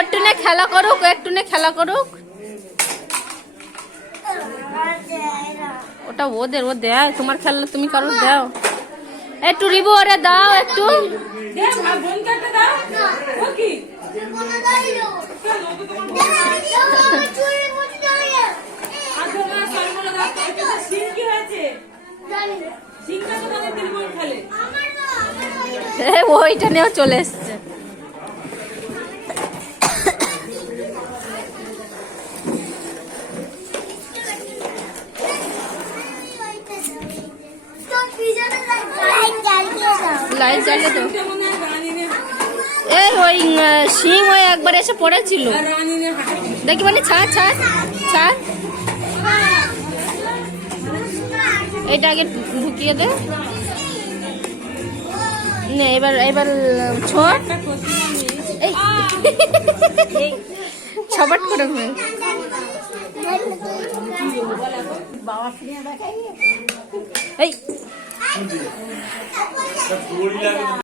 একটু নে খেলা করুক, একটু নে খেলা করুক। ওটা ওদের, ও দেয়, তোমার খেলা তুমি করো, দাও একটু। রিবু ওরে দাও একটু। ওইটা নিয়েও চলে এসছে। লাইট জ্বালিয়ে দাও। এই ওই সিং ওই একবার এসে পড়েছিল দেখি, মানে ছাড় ছাড় ছাড়, এইটা আগে ঢুকিয়ে দে। নে এবার এবার ছোট এই ছবাট করে ঘুরে এই